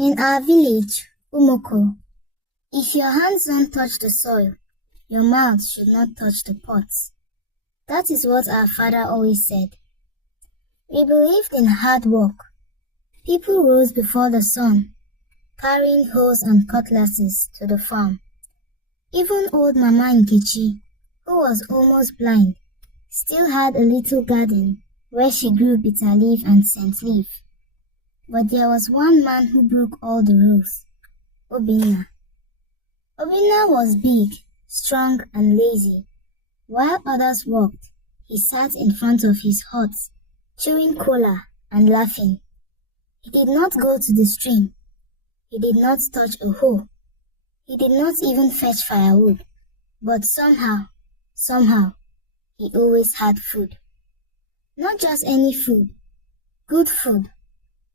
In our village, Umoko, if your hands don't touch the soil, your mouth should not touch the pots. That is what our father always said. We believed in hard work. People rose before the sun, carrying hoes and cutlasses to the farm. Even old Mama Nkechi, who was almost blind, still had a little garden where she grew bitter leaf and scent leaf. But there was one man who broke all the rules, Obinna. Obinna was big, strong and lazy. While others worked, he sat in front of his hut, chewing kola and laughing. He did not go to the stream. He did not touch a hoe. He did not even fetch firewood. But somehow, he always had food. Not just any food, good food.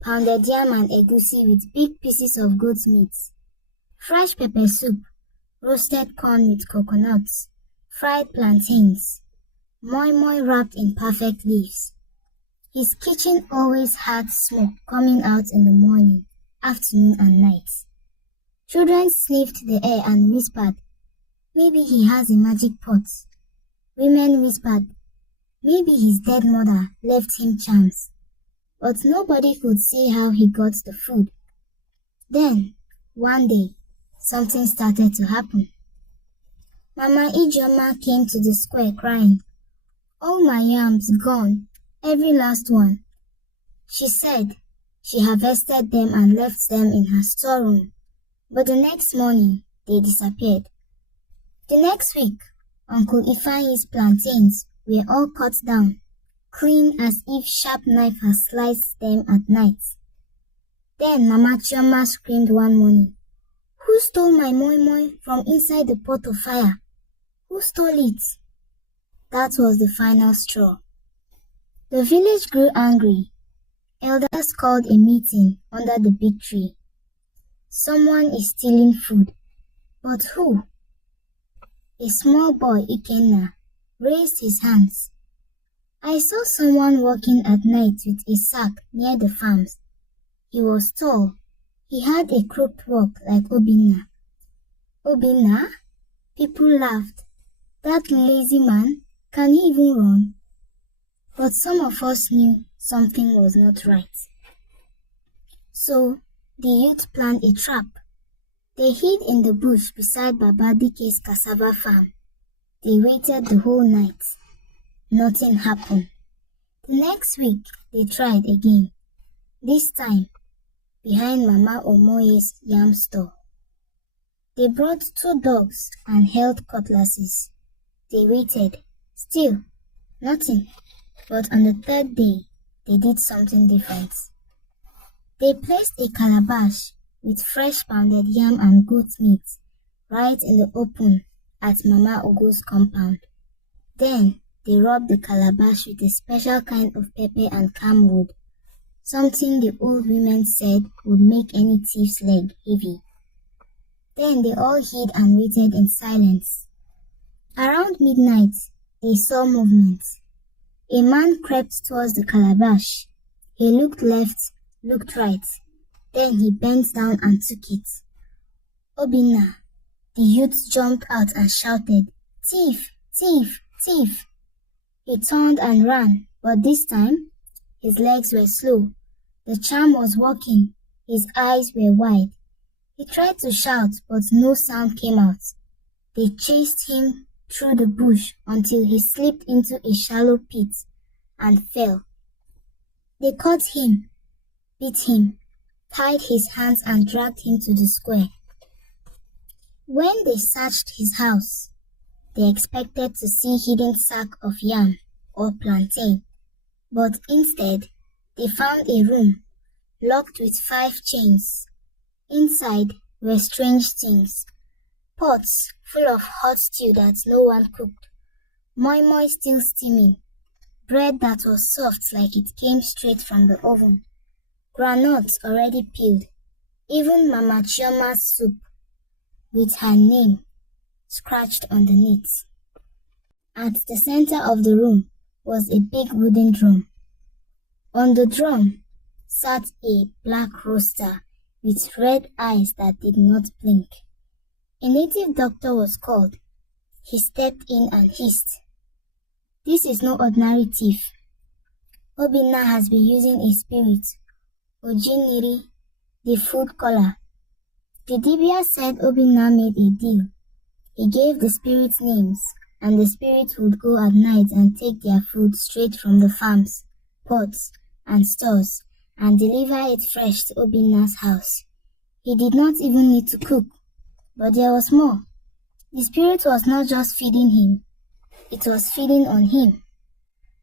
Pounded yam and egusi with big pieces of goat meat, fresh pepper soup, roasted corn with coconuts, fried plantains, moi moi wrapped in perfect leaves. His kitchen always had smoke coming out in the morning, afternoon and night. Children sniffed the air and whispered, "Maybe he has a magic pot." Women whispered, "Maybe his dead mother left him charms." But nobody could see how he got the food. Then, one day, something started to happen. Mama Ijeoma came to the square crying, "All my yams gone, every last one." She said she harvested them and left them in her storeroom. But the next morning, they disappeared. The next week, Uncle Ifeanyi's plantains were all cut down, clean as if sharp knife had sliced them at night. Then Mama Chioma screamed one morning, "Who stole my moi moi from inside the pot of fire? Who stole it?" That was the final straw. The village grew angry. Elders called a meeting under the big tree. Someone is stealing food. But who? A small boy, Ikenna, raised his hands. "I saw someone walking at night with a sack near the farms. He was tall. He had a crooked walk like Obinna." "Obinna?" People laughed. "That lazy man, can he even run?" But some of us knew something was not right. So the youth planned a trap. They hid in the bush beside Baba Dike's cassava farm. They waited the whole night. Nothing happened. The next week, they tried again. This time, behind Mama Omoye's yam store. They brought 2 dogs and held cutlasses. They waited. Still, nothing. But on the 3rd day, they did something different. They placed a calabash with fresh pounded yam and goat meat right in the open at Mama Ogo's compound. Then, they rubbed the calabash with a special kind of pepper and camwood, something the old women said would make any thief's leg heavy. Then they all hid and waited in silence. Around midnight, they saw movement. A man crept towards the calabash. He looked left, looked right. Then he bent down and took it. "Obinna!" The youth jumped out and shouted, "Thief! Thief! Thief!" He turned and ran, but this time, his legs were slow. The charm was working. His eyes were wide. He tried to shout, but no sound came out. They chased him through the bush until he slipped into a shallow pit and fell. They caught him, beat him, tied his hands and dragged him to the square. When they searched his house, they expected to see hidden sack of yam or plantain, but instead they found a room locked with 5 chains. Inside were strange things: pots full of hot stew that no one cooked, moi moi still steaming, bread that was soft like it came straight from the oven, groundnuts already peeled, even Mama Chioma's soup with her name scratched underneath. At the center of the room was a big wooden drum. On the drum sat a black rooster with red eyes that did not blink. A native doctor was called. He stepped in and hissed, "This is no ordinary thief. Obinna has been using a spirit, Ojiniri, the food caller." The Dibia said Obinna made a deal. He gave the spirits names, and the spirits would go at night and take their food straight from the farms, pots, and stores, and deliver it fresh to Obinna's house. He did not even need to cook. But there was more. The spirit was not just feeding him, it was feeding on him.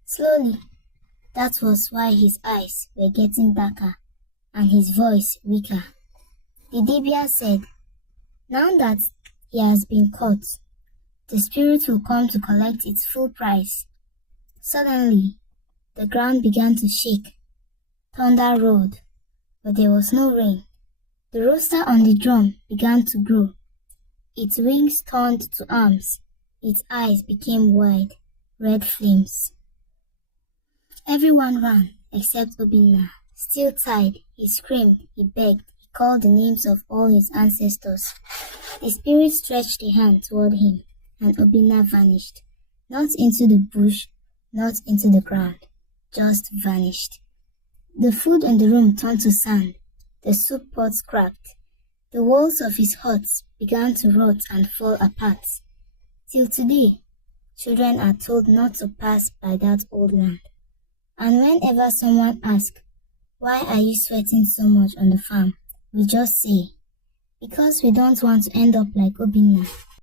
Slowly, that was why his eyes were getting darker and his voice weaker. The Dibia said, "Now that he has been caught, the spirit will come to collect its full price." Suddenly, the ground began to shake. Thunder roared, but there was no rain. The rooster on the drum began to grow. Its wings turned to arms. Its eyes became wide, red flames. Everyone ran except Obinna. Still tied, he screamed, he begged, he called the names of all his ancestors. The spirit stretched a hand toward him, and Obinna vanished. Not into the bush, not into the ground, just vanished. The food in the room turned to sand. The soup pots cracked. The walls of his hut began to rot and fall apart. Till today, children are told not to pass by that old land. And whenever someone asks, "Why are you sweating so much on the farm?" we just say, "Because we don't want to end up like Obinna."